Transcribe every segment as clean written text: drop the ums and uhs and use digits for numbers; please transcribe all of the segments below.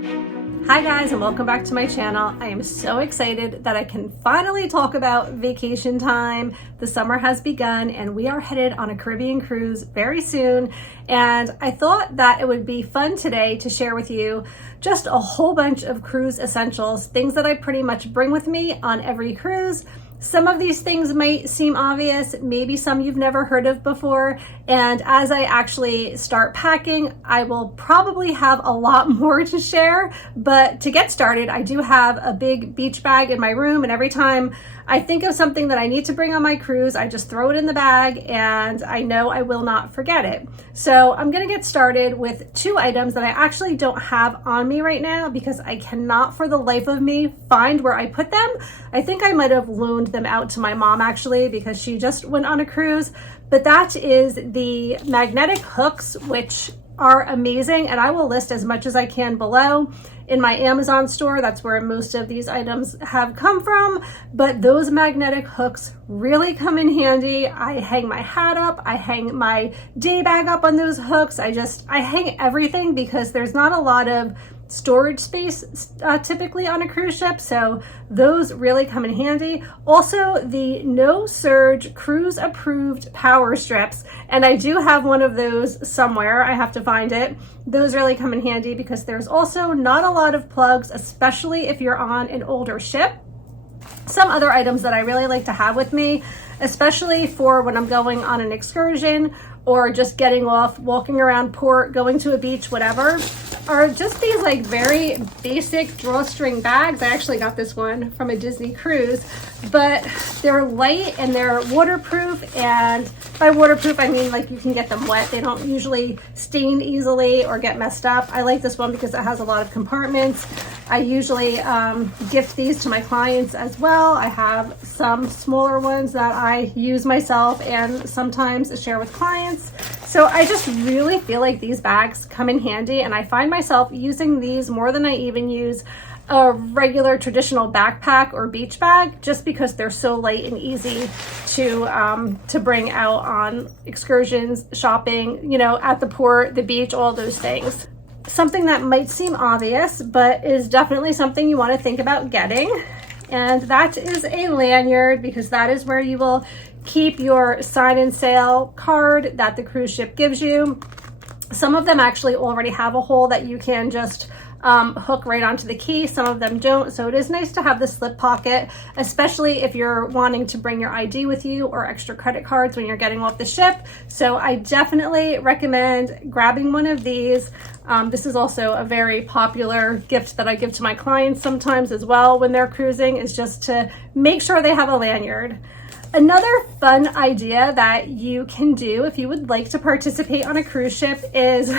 Hi guys, and welcome back to my channel. I am so excited that I can finally talk about vacation time. The summer has begun and we are headed on a Caribbean cruise very soon. And I thought that it would be fun today to share with you just a whole bunch of cruise essentials, things that I pretty much bring with me on every cruise. Some of these things might seem obvious, maybe some you've never heard of before. And as I actually start packing, I will probably have a lot more to share. But to get started, I do have a big beach bag in my room, and every time I think of something that I need to bring on my cruise, I just throw it in the bag and I know I will not forget it. So I'm gonna get started with two items that I actually don't have on me right now because I cannot for the life of me find where I put them. I think I might have loaned them out to my mom actually because she just went on a cruise, but that is the magnetic hooks, which are amazing, and I will list as much as I can below. In my Amazon store, that's where most of these items have come from, but those magnetic hooks really come in handy. I hang my hat up, I hang my day bag up on those hooks. I hang everything because there's not a lot of storage space typically on a cruise ship, so those really come in handy. Also, the no surge cruise approved power strips, and I do have one of those somewhere. I have to find it. Those really come in handy because there's also not a lot of plugs, especially if you're on an older ship. Some other items that I really like to have with me, especially for when I'm going on an excursion or just getting off, walking around port, going to a beach, whatever, are just these like very basic drawstring bags. I actually got this one from a Disney cruise, but they're light and they're waterproof, and by waterproof I mean like you can get them wet. They don't usually stain easily or get messed up. I like this one because it has a lot of compartments. I usually gift these to my clients as well. I have some smaller ones that I use myself and sometimes share with clients. So I just really feel like these bags come in handy, and I find myself using these more than I even use a regular traditional backpack or beach bag, just because they're so light and easy to bring out on excursions, shopping, you know, at the port, the beach, all those things. Something that might seem obvious, but is definitely something you want to think about getting, and that is a lanyard, because that is where you will keep your sign and sail card that the cruise ship gives you. Some of them actually already have a hole that you can just hook right onto the key. Some of them don't, so it is nice to have the slip pocket, especially if you're wanting to bring your ID with you or extra credit cards when you're getting off the ship. So I definitely recommend grabbing one of these. This is also a very popular gift that I give to my clients sometimes as well when they're cruising, is just to make sure they have a lanyard. Another fun idea that you can do if you would like to participate on a cruise ship is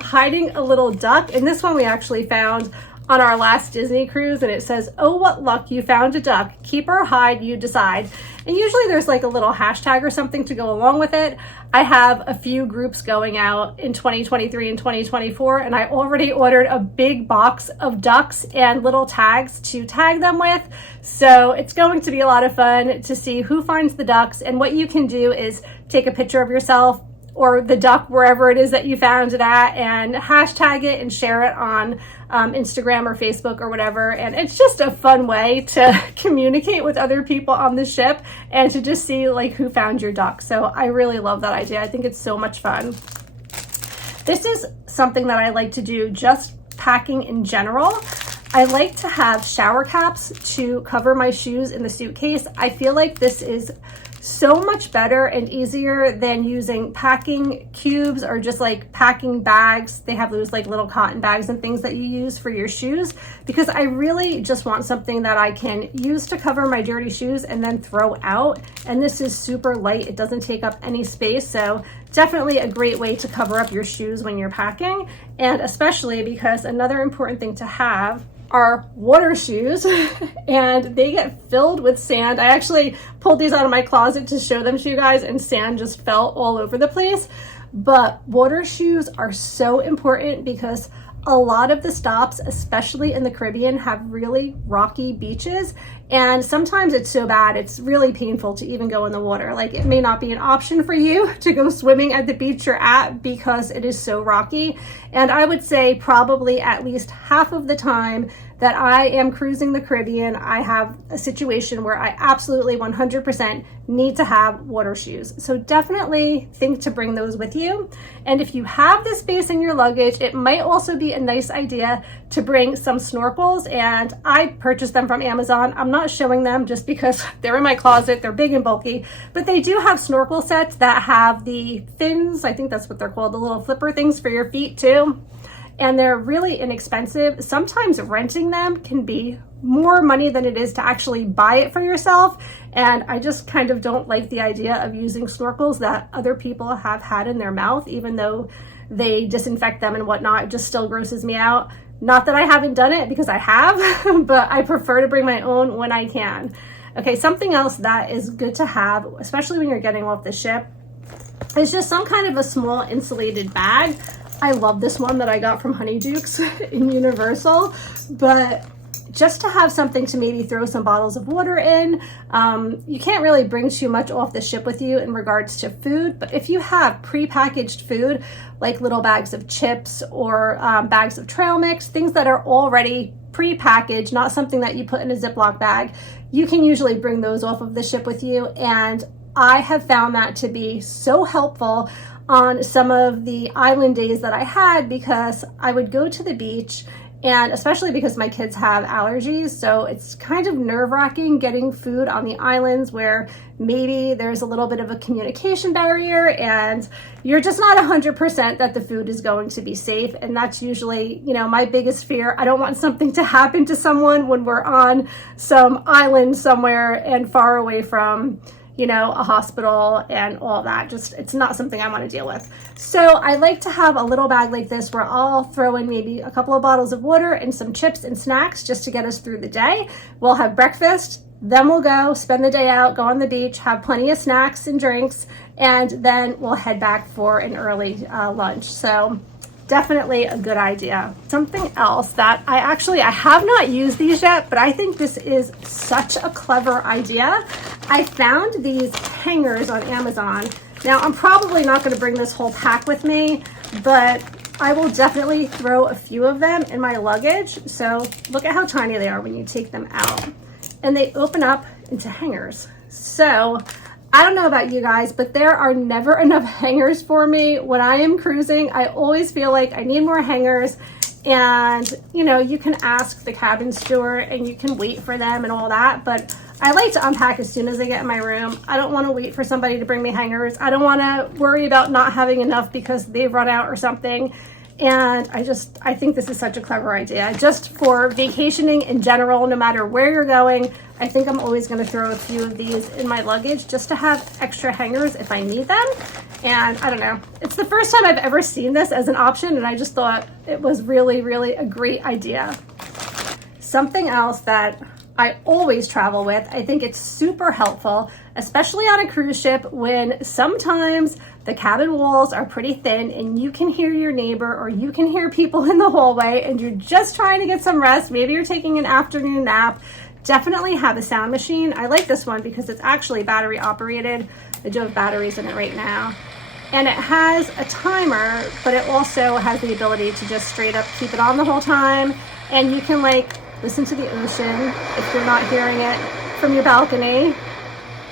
hiding a little duck. And this one we actually found on our last Disney cruise, and it says, "Oh, what luck, you found a duck. Keep or hide, you decide." And usually there's like a little hashtag or something to go along with it. I have a few groups going out in 2023 and 2024, and I already ordered a big box of ducks and little tags to tag them with. So it's going to be a lot of fun to see who finds the ducks. And what you can do is take a picture of yourself or the duck wherever it is that you found it at, and hashtag it and share it on Instagram or Facebook or whatever. And it's just a fun way to communicate with other people on the ship and to just see like who found your duck. So I really love that idea. I think it's so much fun. This is something that I like to do just packing in general. I like to have shower caps to cover my shoes in the suitcase. I feel like this is so much better and easier than using packing cubes or just like packing bags. They have those like little cotton bags and things that you use for your shoes, because I really just want something that I can use to cover my dirty shoes and then throw out. And this is super light. It doesn't take up any space. So definitely a great way to cover up your shoes when you're packing. And especially because another important thing to have are water shoes, and they get filled with sand. I actually pulled these out of my closet to show them to you guys, and sand just fell all over the place. But water shoes are so important because a lot of the stops, especially in the Caribbean, have really rocky beaches, And sometimes it's so bad, it's really painful to even go in the water. Like, it may not be an option for you to go swimming at the beach you're at because it is so rocky. And I would say probably at least half of the time that I am cruising the Caribbean, I have a situation where I absolutely 100% need to have water shoes. So definitely think to bring those with you. And if you have the space in your luggage, it might also be a nice idea to bring some snorkels. And I purchased them from Amazon. I'm not showing them just because they're in my closet. They're big and bulky, but they do have snorkel sets that have the fins. I think that's what they're called, the little flipper things for your feet too. And they're really inexpensive. Sometimes renting them can be more money than it is to actually buy it for yourself. And I just kind of don't like the idea of using snorkels that other people have had in their mouth, even though they disinfect them and whatnot. It just still grosses me out. Not that I haven't done it, because I have, but I prefer to bring my own when I can. Okay, something else that is good to have, especially when you're getting off the ship, is just some kind of a small insulated bag. I love this one that I got from Honeydukes in Universal, but just to have something to maybe throw some bottles of water in. You can't really bring too much off the ship with you in regards to food, but if you have pre-packaged food, like little bags of chips or bags of trail mix, things that are already pre-packaged, not something that you put in a Ziploc bag, you can usually bring those off of the ship with you. And I have found that to be so helpful on some of the island days that I had, because I would go to the beach, and especially because my kids have allergies, so it's kind of nerve-wracking getting food on the islands where maybe there's a little bit of a communication barrier and you're just not 100% that the food is going to be safe. And that's usually, you know, my biggest fear. I don't want something to happen to someone when we're on some island somewhere and far away from, you know, a hospital and all that. Just, it's not something I want to deal with. So I like to have a little bag like this where I'll throw in maybe a couple of bottles of water and some chips and snacks just to get us through the day. We'll have breakfast, then we'll go spend the day out, go on the beach, have plenty of snacks and drinks, and then we'll head back for an early lunch. So definitely a good idea. Something else that I have not used these yet, but I think this is such a clever idea. I found these hangers on Amazon. Now, I'm probably not going to bring this whole pack with me, but I will definitely throw a few of them in my luggage. So look at how tiny they are when you take them out. And they open up into hangers. So I don't know about you guys, but there are never enough hangers for me when I am cruising. I always feel like I need more hangers. And, you know, you can ask the cabin steward and you can wait for them and all that. But I like to unpack as soon as I get in my room. I don't want to wait for somebody to bring me hangers. I don't want to worry about not having enough because they've run out or something. And I think this is such a clever idea. Just for vacationing in general, no matter where you're going, I think I'm always going to throw a few of these in my luggage just to have extra hangers if I need them. And I don't know, it's the first time I've ever seen this as an option, and I just thought it was really, really a great idea. Something else that I always travel with, I think it's super helpful, especially on a cruise ship when sometimes the cabin walls are pretty thin and you can hear your neighbor or you can hear people in the hallway and you're just trying to get some rest. Maybe you're taking an afternoon nap. Definitely have a sound machine. I like this one because it's actually battery operated. I do have batteries in it right now. And it has a timer, but it also has the ability to just straight up keep it on the whole time. And you can like listen to the ocean if you're not hearing it from your balcony.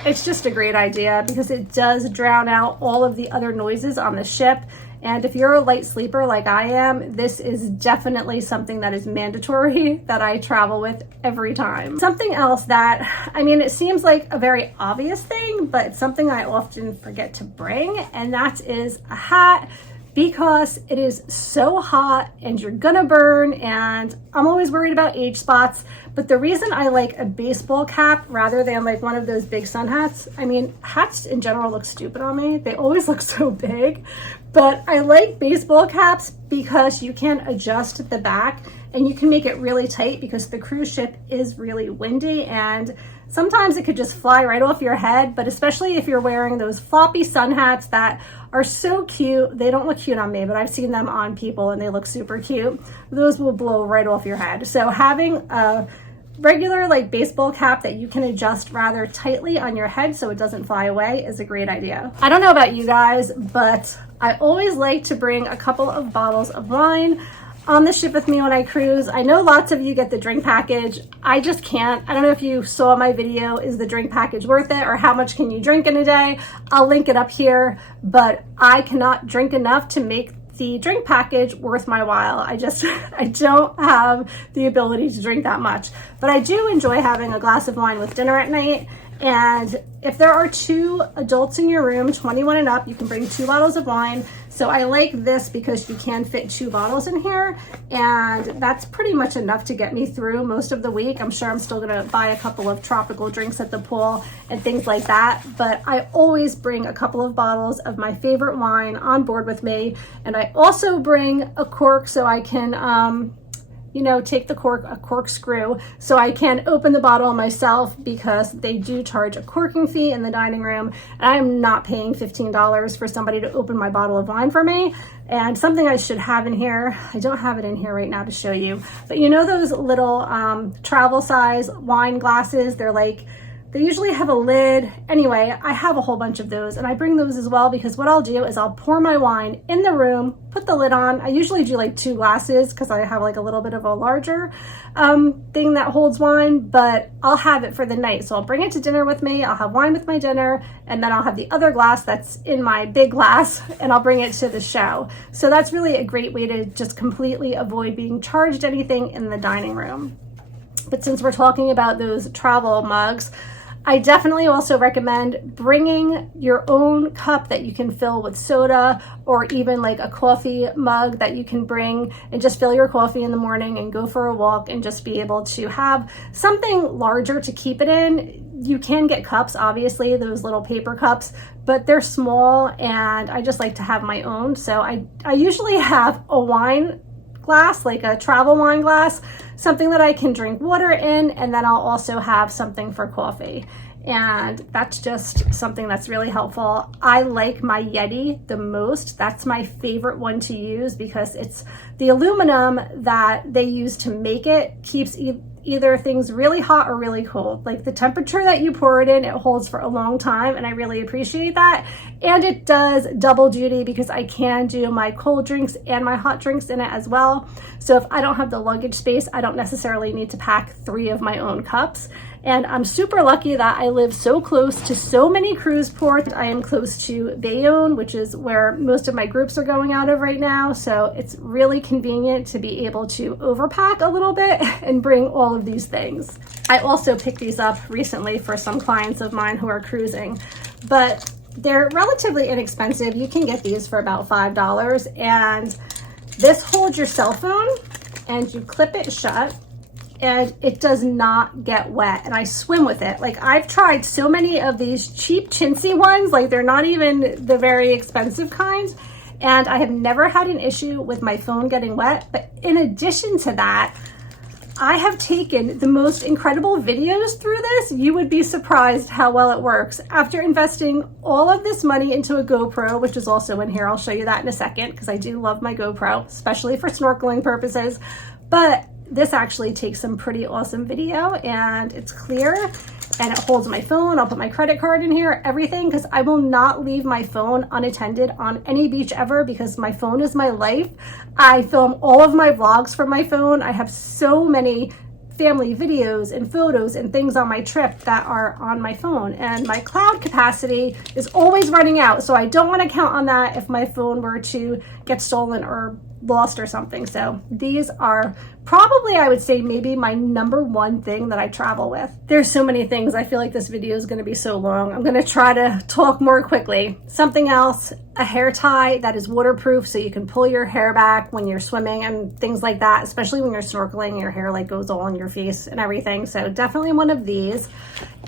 It's just a great idea because it does drown out all of the other noises on the ship. And if you're a light sleeper like I am, this is definitely something that is mandatory that I travel with every time. Something else that, I mean, it seems like a very obvious thing, but it's something I often forget to bring, and that is a hat, because it is so hot and you're gonna burn, and I'm always worried about age spots. But the reason I like a baseball cap rather than like one of those big sun hats, I mean, hats in general look stupid on me. They always look so big, but I like baseball caps because you can adjust the back and you can make it really tight because the cruise ship is really windy and sometimes it could just fly right off your head. But especially if you're wearing those floppy sun hats that are so cute, they don't look cute on me, but I've seen them on people and they look super cute. Those will blow right off your head. So having a regular like baseball cap that you can adjust rather tightly on your head so it doesn't fly away is a great idea. I don't know about you guys, but I always like to bring a couple of bottles of wine on the ship with me when I cruise. I know lots of you get the drink package. I just can't. I don't know if you saw my video, is the drink package worth it, or how much can you drink in a day? I'll link it up here, but I cannot drink enough to make the drink package worth my while. I don't have the ability to drink that much, but I do enjoy having a glass of wine with dinner at night. And if there are 2 adults in your room, 21 and up, you can bring 2 bottles of wine. So I like this because you can fit 2 bottles in here, and that's pretty much enough to get me through most of the week. I'm sure I'm still gonna buy a couple of tropical drinks at the pool and things like that, but I always bring a couple of bottles of my favorite wine on board with me. And I also bring a cork so I can, take the corkscrew, so I can open the bottle myself, because they do charge a corking fee in the dining room. And I am not paying $15 for somebody to open my bottle of wine for me. And something I should have in here, I don't have it in here right now to show you, but you know those little travel size wine glasses? They usually have a lid. Anyway, I have a whole bunch of those, and I bring those as well, because what I'll do is I'll pour my wine in the room, put the lid on. I usually do like 2 glasses because I have like a little bit of a larger thing that holds wine, but I'll have it for the night. So I'll bring it to dinner with me. I'll have wine with my dinner, and then I'll have the other glass that's in my big glass, and I'll bring it to the show. So that's really a great way to just completely avoid being charged anything in the dining room. But since we're talking about those travel mugs, I definitely also recommend bringing your own cup that you can fill with soda, or even like a coffee mug that you can bring and just fill your coffee in the morning and go for a walk, and just be able to have something larger to keep it in. You can get cups, obviously, those little paper cups, but they're small, and I just like to have my own. So I usually have a wine glass, like a travel wine glass, something that I can drink water in, and then I'll also have something for coffee. And that's just something that's really helpful. I like my Yeti the most. That's my favorite one to use, because it's the aluminum that they use to make it keeps either things really hot or really cold. Like the temperature that you pour it in, it holds for a long time, and I really appreciate that. And it does double duty, because I can do my cold drinks and my hot drinks in it as well. So if I don't have the luggage space, I don't necessarily need to pack 3 of my own cups. And I'm super lucky that I live so close to so many cruise ports. I am close to Bayonne, which is where most of my groups are going out of right now. So it's really convenient to be able to overpack a little bit and bring all of these things. I also picked these up recently for some clients of mine who are cruising, but they're relatively inexpensive. You can get these for about $5, and this holds your cell phone, and you clip it shut, and it does not get wet. And I swim with it. Like, I've tried so many of these cheap chintzy ones, like they're not even the very expensive kinds, and I have never had an issue with my phone getting wet. But in addition to that, I have taken the most incredible videos through this. You would be surprised how well it works. After investing all of this money into a GoPro, which is also in here, I'll show you that in a second, because I do love my GoPro, especially for snorkeling purposes. But this actually takes some pretty awesome video, and it's clear, and it holds my phone. I'll put my credit card in here, everything, because I will not leave my phone unattended on any beach ever, because my phone is my life. I film all of my vlogs from my phone. I have so many family videos and photos and things on my trip that are on my phone, and my cloud capacity is always running out. So I don't want to count on that if my phone were to get stolen or lost or something. So these are probably, I would say, maybe my #1 thing that I travel with. There's so many things. I feel like this video is going to be so long. I'm going to try to talk more quickly. Something else, a hair tie that is waterproof, so you can pull your hair back when you're swimming and things like that, especially when you're snorkeling. Your hair like goes all in your face and everything. So definitely one of these.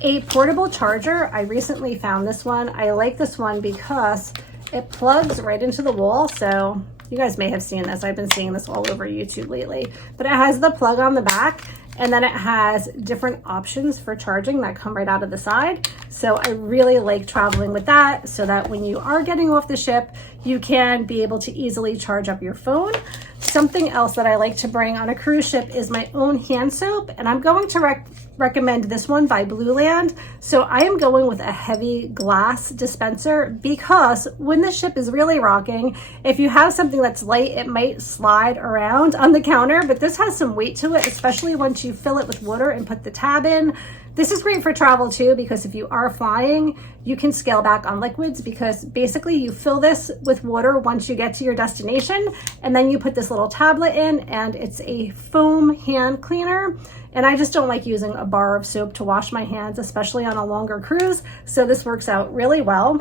A portable charger. I recently found this one. I like this one because it plugs right into the wall. So you guys may have seen this. I've been seeing this all over YouTube lately, but it has the plug on the back, And then it has different options for charging that come right out of the side. So I really like traveling with that, so that when you are getting off the ship, you can be able to easily charge up your phone. Something else that I like to bring on a cruise ship is my own hand soap, and I'm going to recommend this one by Blueland. So I am going with a heavy glass dispenser, because when the ship is really rocking, if you have something that's light, it might slide around on the counter, but this has some weight to it, especially once you fill it with water and put the tab in. This is great for travel too, because if you are flying, you can scale back on liquids, because basically you fill this with water once you get to your destination, and then you put this little tablet in, and it's a foam hand cleaner. And I just don't like using a bar of soap to wash my hands, especially on a longer cruise. So this works out really well.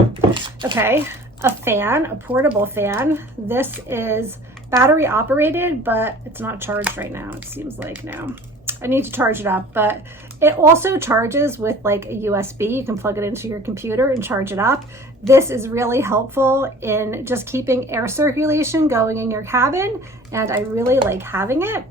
Okay, a fan, a portable fan. This is battery operated, but it's not charged right now. It seems like now. I need to charge it up, but it also charges with like a USB. You can plug it into your computer and charge it up. This is really helpful in just keeping air circulation going in your cabin, and I really like having it.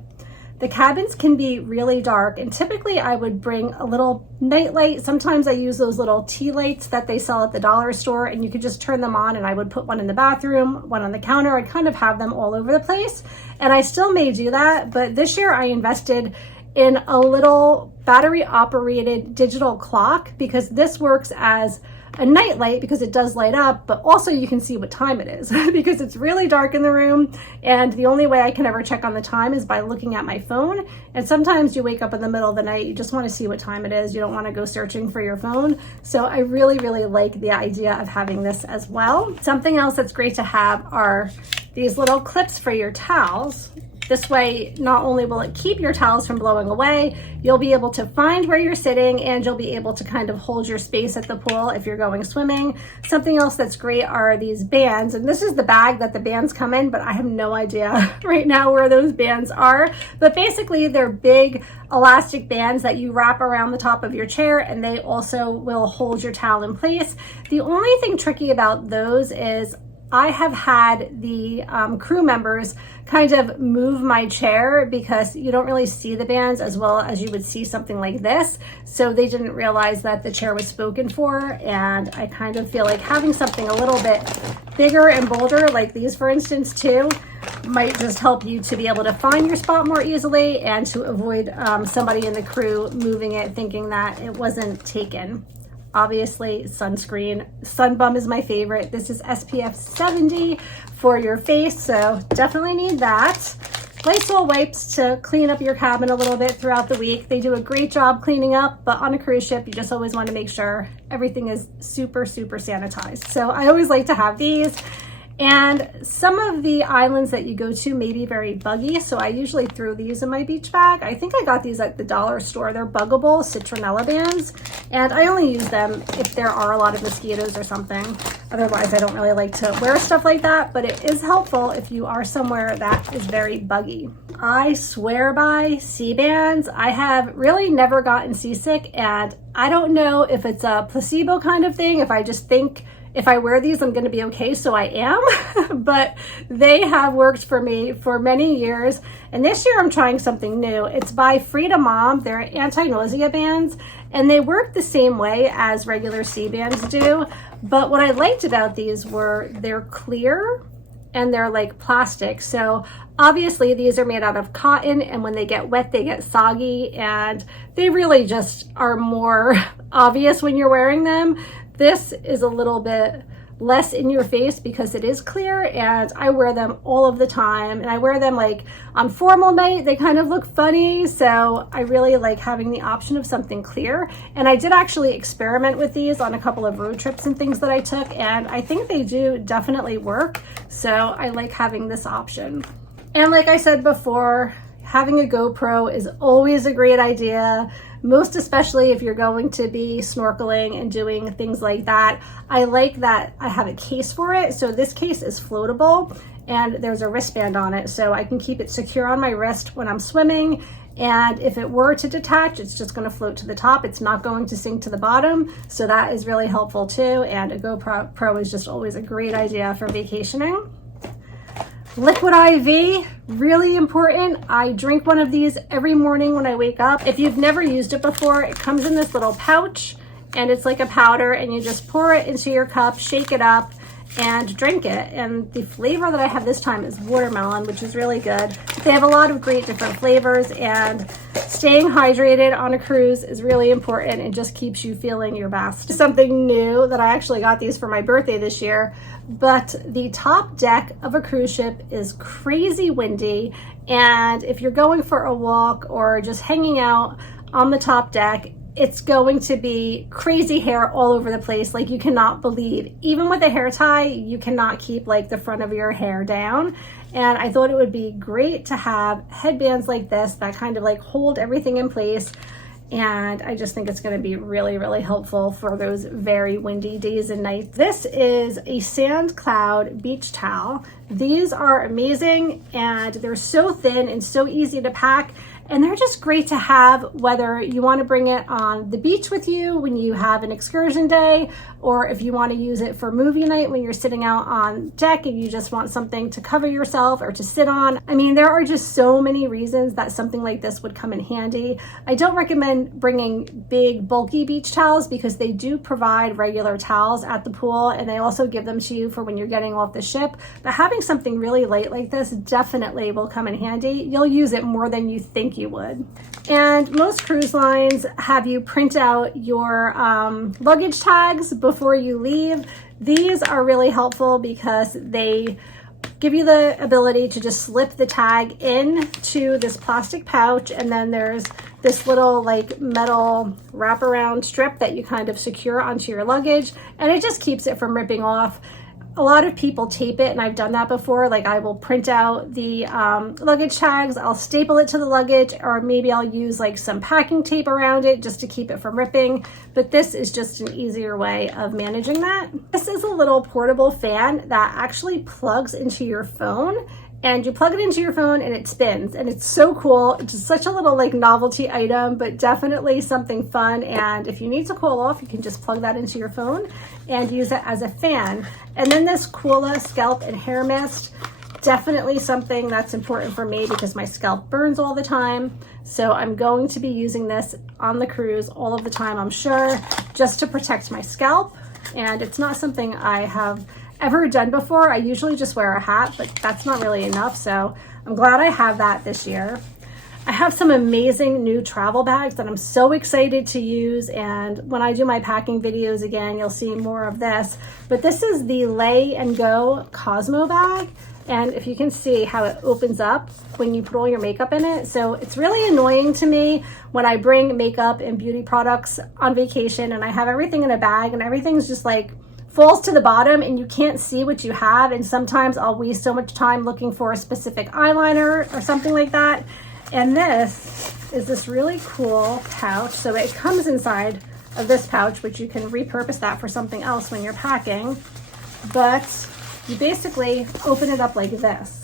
The cabins can be really dark, and typically I would bring a little night light. Sometimes I use those little tea lights that they sell at the dollar store, and you could just turn them on, and I would put one in the bathroom, one on the counter. I kind of have them all over the place, and I still may do that, but this year I invested in a little battery operated digital clock, because this works as a night light because it does light up, but also you can see what time it is because it's really dark in the room, and the only way I can ever check on the time is by looking at my phone. And sometimes you wake up in the middle of the night, you just want to see what time it is. You don't want to go searching for your phone. So I really, really like the idea of having this as well. Something else that's great to have are these little clips for your towels. This way, not only will it keep your towels from blowing away, you'll be able to find where you're sitting, and you'll be able to kind of hold your space at the pool if you're going swimming. Something else that's great are these bands, and this is the bag that the bands come in, but I have no idea right now where those bands are. But basically, they're big elastic bands that you wrap around the top of your chair, and they also will hold your towel in place. The only thing tricky about those is I have had the crew members kind of move my chair, because you don't really see the bands as well as you would see something like this. So they didn't realize that the chair was spoken for, and I kind of feel like having something a little bit bigger and bolder, like these for instance too, might just help you to be able to find your spot more easily, and to avoid somebody in the crew moving it thinking that it wasn't taken. Obviously, sunscreen. Sunbum is my favorite. This is SPF 70 for your face, so definitely need that. Lysol wipes to clean up your cabin a little bit throughout the week. They do a great job cleaning up, but on a cruise ship, you just always want to make sure everything is super, super sanitized. So I always like to have these. And some of the islands that you go to may be very buggy, so I usually throw these in my beach bag. I think I got these at the dollar store. They're buggable citronella bands, and I only use them if there are a lot of mosquitoes or something. Otherwise, I don't really like to wear stuff like that, but it is helpful if you are somewhere that is very buggy. I swear by sea bands. I have really never gotten seasick, and I don't know if it's a placebo kind of thing, if I just think if I wear these, I'm going to be okay, so I am. But they have worked for me for many years. And this year I'm trying something new. It's by Freedom Mom. They're anti-nausea bands, and they work the same way as regular sea bands do. But what I liked about these were they're clear and they're like plastic. So obviously these are made out of cotton, and when they get wet, they get soggy, and they really just are more obvious when you're wearing them. This is a little bit less in your face because it is clear, and I wear them all of the time, and I wear them like on formal night. They kind of look funny, so I really like having the option of something clear. And I did actually experiment with these on a couple of road trips and things that I took, and I think they do definitely work, so I like having this option. And like I said before, having a GoPro is always a great idea, most especially if you're going to be snorkeling and doing things like that. I like that I have a case for it. So this case is floatable, and there's a wristband on it, so I can keep it secure on my wrist when I'm swimming. And if it were to detach, it's just going to float to the top. It's not going to sink to the bottom. So that is really helpful too. And a GoPro is just always a great idea for vacationing. Liquid IV, really important. I drink one of these every morning when I wake up. If you've never used it before, it comes in this little pouch and it's like a powder, and you just pour it into your cup, shake it up, and drink it. And the flavor that I have this time is watermelon, which is really good. They have a lot of great different flavors, and staying hydrated on a cruise is really important and just keeps you feeling your best. Something new that I actually got these for my birthday this year, but the top deck of a cruise ship is crazy windy, and if you're going for a walk or just hanging out on the top deck, it's going to be crazy hair all over the place, like you cannot believe. Even with a hair tie, you cannot keep like the front of your hair down. And I thought it would be great to have headbands like this that kind of like hold everything in place. And I just think it's going to be really, really helpful for those very windy days and nights. This is a sand cloud beach towel. These are amazing, and they're so thin and so easy to pack. And they're just great to have whether you want to bring it on the beach with you when you have an excursion day, or if you want to use it for movie night when you're sitting out on deck and you just want something to cover yourself or to sit on. I mean, there are just so many reasons that something like this would come in handy. I don't recommend bringing big, bulky beach towels because they do provide regular towels at the pool, and they also give them to you for when you're getting off the ship. But having something really light like this definitely will come in handy. You'll use it more than you think you would. And most cruise lines have you print out your luggage tags before you leave. These are really helpful because they give you the ability to just slip the tag into this plastic pouch, and then there's this little like metal wraparound strip that you kind of secure onto your luggage, and it just keeps it from ripping off. A lot of people tape it, and I've done that before. Like I will print out the luggage tags, I'll staple it to the luggage, or maybe I'll use like some packing tape around it just to keep it from ripping. But this is just an easier way of managing that. This is a little portable fan that actually plugs into your phone, and you plug it into your phone and it spins, and it's so cool. It's just such a little like novelty item, but definitely something fun. And if you need to cool off, you can just plug that into your phone and use it as a fan. And then this Coola scalp and hair mist, definitely something that's important for me because my scalp burns all the time. So I'm going to be using this on the cruise all of the time, I'm sure, just to protect my scalp. And it's not something I have ever done before. I usually just wear a hat, but that's not really enough. So I'm glad I have that this year. I have some amazing new travel bags that I'm so excited to use, and when I do my packing videos again, you'll see more of this. But this is the Lay and Go Cosmo bag, and if you can see how it opens up when you put all your makeup in it. So it's really annoying to me when I bring makeup and beauty products on vacation and I have everything in a bag and everything's just like falls to the bottom and you can't see what you have. And sometimes I'll waste so much time looking for a specific eyeliner or something like that. And this is this really cool pouch. So it comes inside of this pouch, which you can repurpose that for something else when you're packing. But you basically open it up like this.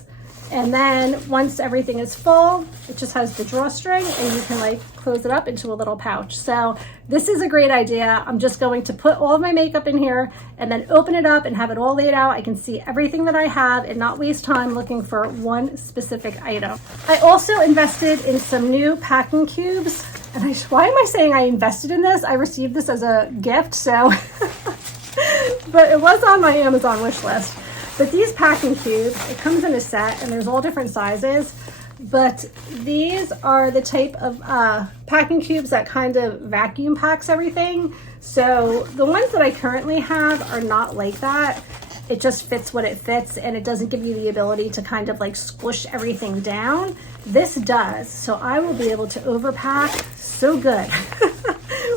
And then once everything is full, it just has the drawstring and you can like close it up into a little pouch. So this is a great idea. I'm just going to put all of my makeup in here and then open it up and have it all laid out. I can see everything that I have and not waste time looking for one specific item. I also invested in some new packing cubes. And why am I saying I invested in this? I received this as a gift, so, but it was on my Amazon wish list. But these packing cubes, it comes in a set and there's all different sizes, but these are the type of packing cubes that kind of vacuum packs everything. So the ones that I currently have are not like that. It just fits what it fits and it doesn't give you the ability to kind of like squish everything down. This does, so I will be able to overpack so good.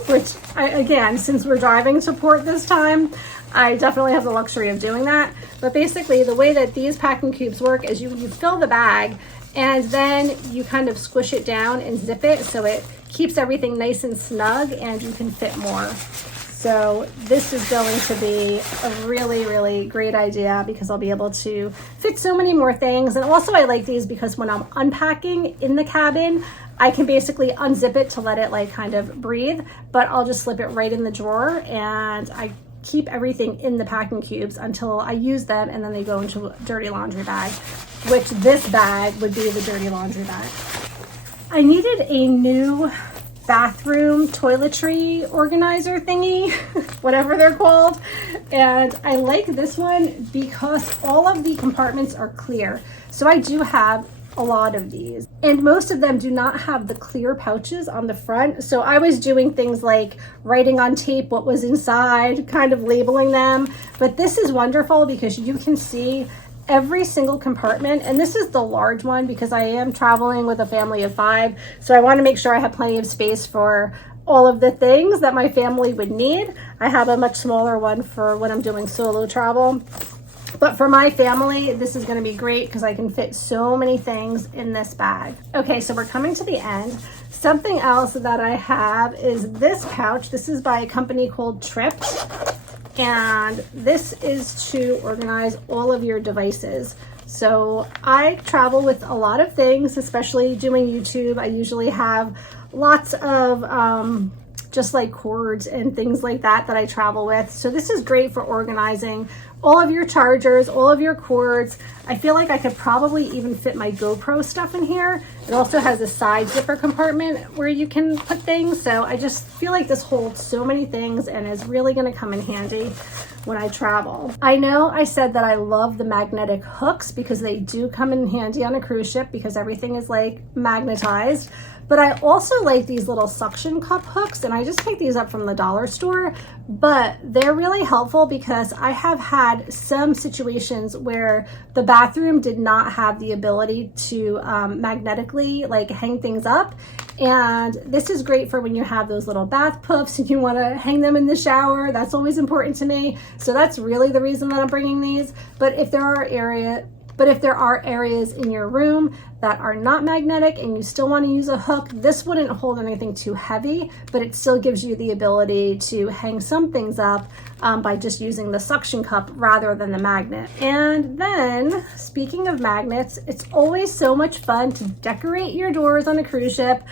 Which, again, since we're driving to port this time, I definitely have the luxury of doing that. But basically the way that these packing cubes work is you fill the bag and then you kind of squish it down and zip it so it keeps everything nice and snug and you can fit more. So this is going to be a really, really great idea because I'll be able to fit so many more things. And also I like these because when I'm unpacking in the cabin, I can basically unzip it to let it like kind of breathe, but I'll just slip it right in the drawer and I keep everything in the packing cubes until I use them, and then they go into a dirty laundry bag, which this bag would be the dirty laundry bag. I needed a new bathroom toiletry organizer thingy, whatever they're called. And I like this one because all of the compartments are clear. So I do have a lot of these, and most of them do not have the clear pouches on the front. So I was doing things like writing on tape what was inside, kind of labeling them. But this is wonderful because you can see every single compartment, and this is the large one because I am traveling with a family of 5, so I want to make sure I have plenty of space for all of the things that my family would need. I have a much smaller one for when I'm doing solo travel, but for my family this is going to be great because I can fit so many things in this bag. Okay, so we're coming to the end. Something else that I have is this pouch. This is by a company called Tripped, and this is to organize all of your devices. So I travel with a lot of things, especially doing YouTube. I usually have lots of just like cords and things like that I travel with. So this is great for organizing all of your chargers, all of your cords. I feel like I could probably even fit my GoPro stuff in here. It also has a side zipper compartment where you can put things. So I just feel like this holds so many things and is really going to come in handy when I travel. I know I said that I love the magnetic hooks because they do come in handy on a cruise ship because everything is like magnetized. But I also like these little suction cup hooks, and I just picked these up from the dollar store, but they're really helpful because I have had some situations where the bathroom did not have the ability to magnetically like hang things up. And this is great for when you have those little bath puffs and you want to hang them in the shower. That's always important to me. So that's really the reason that I'm bringing these. But if there are areas in your room that are not magnetic and you still want to use a hook, this wouldn't hold anything too heavy, but it still gives you the ability to hang some things up by just using the suction cup rather than the magnet. And then, speaking of magnets, it's always so much fun to decorate your doors on a cruise ship.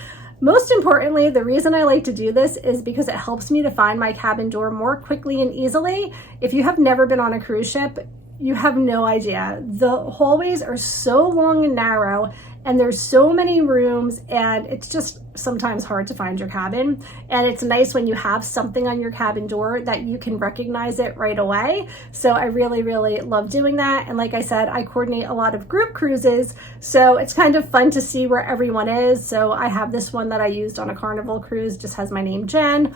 Most importantly, the reason I like to do this is because it helps me to find my cabin door more quickly and easily. If you have never been on a cruise ship, you have no idea. The hallways are so long and narrow, and there's so many rooms, and it's just sometimes hard to find your cabin. And it's nice when you have something on your cabin door that you can recognize it right away. So I really, really love doing that. And like I said, I coordinate a lot of group cruises, so it's kind of fun to see where everyone is. So I have this one that I used on a Carnival cruise, just has my name, Jen.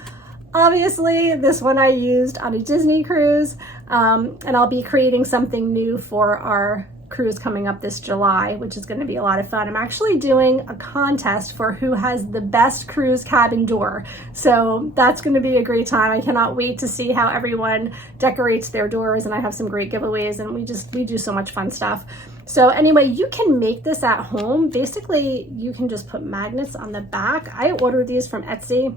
Obviously, this one I used on a Disney cruise, and I'll be creating something new for our cruise coming up this July, which is going to be a lot of fun. I'm actually doing a contest for who has the best cruise cabin door. So that's going to be a great time. I cannot wait to see how everyone decorates their doors, and I have some great giveaways, and we do so much fun stuff. So anyway, you can make this at home. Basically, you can just put magnets on the back. I ordered these from Etsy,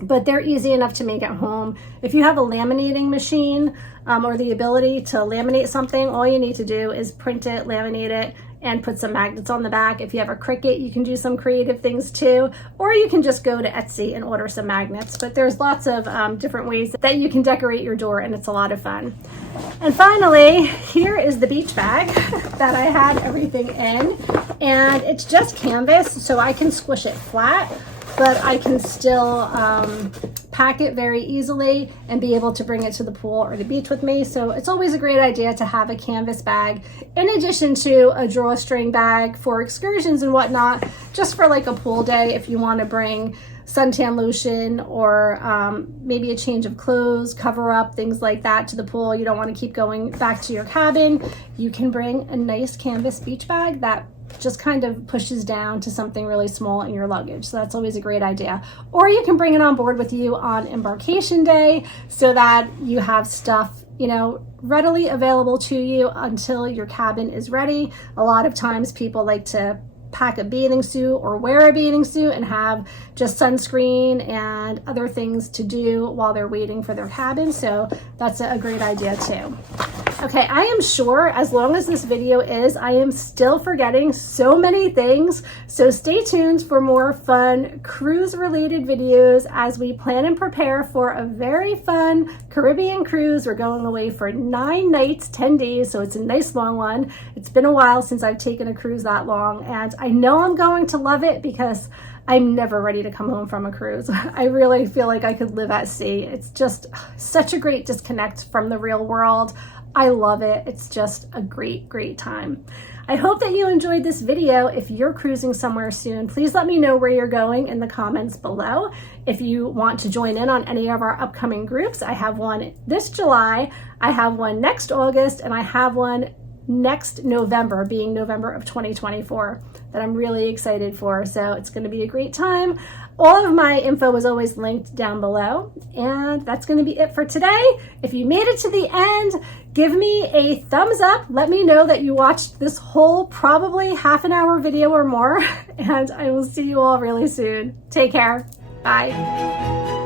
but they're easy enough to make at home. If you have a laminating machine or the ability to laminate something, all you need to do is print it, laminate it, and put some magnets on the back. If you have a Cricut, you can do some creative things too, or you can just go to Etsy and order some magnets. But there's lots of different ways that you can decorate your door, and it's a lot of fun. And finally, here is the beach bag that I had everything in, and it's just canvas, so I can squish it flat, but I can still pack it very easily and be able to bring it to the pool or the beach with me. So it's always a great idea to have a canvas bag in addition to a drawstring bag for excursions and whatnot, just for like a pool day if you want to bring suntan lotion or maybe a change of clothes, cover up, things like that to the pool. You don't want to keep going back to your cabin. You can bring a nice canvas beach bag that just kind of pushes down to something really small in your luggage. So that's always a great idea. Or you can bring it on board with you on embarkation day so that you have stuff, you know, readily available to you until your cabin is ready. A lot of times people like to pack a bathing suit or wear a bathing suit and have just sunscreen and other things to do while they're waiting for their cabin. So that's a great idea too. Okay, I am sure as long as this video is, I am still forgetting so many things. So stay tuned for more fun cruise related videos as we plan and prepare for a very fun Caribbean cruise. We're going away for 9 nights, 10 days. So it's a nice long one. It's been a while since I've taken a cruise that long, and I know I'm going to love it because I'm never ready to come home from a cruise. I really feel like I could live at sea. It's just such a great disconnect from the real world. I love it. It's just a great, great time. I hope that you enjoyed this video. If you're cruising somewhere soon, please let me know where you're going in the comments below. If you want to join in on any of our upcoming groups, I have one this July, I have one next August, and I have one next November, being November of 2024, that I'm really excited for. So it's going to be a great time. All of my info is always linked down below. And that's going to be it for today. If you made it to the end, give me a thumbs up. Let me know that you watched this whole probably half-an-hour video or more. And I will see you all really soon. Take care. Bye.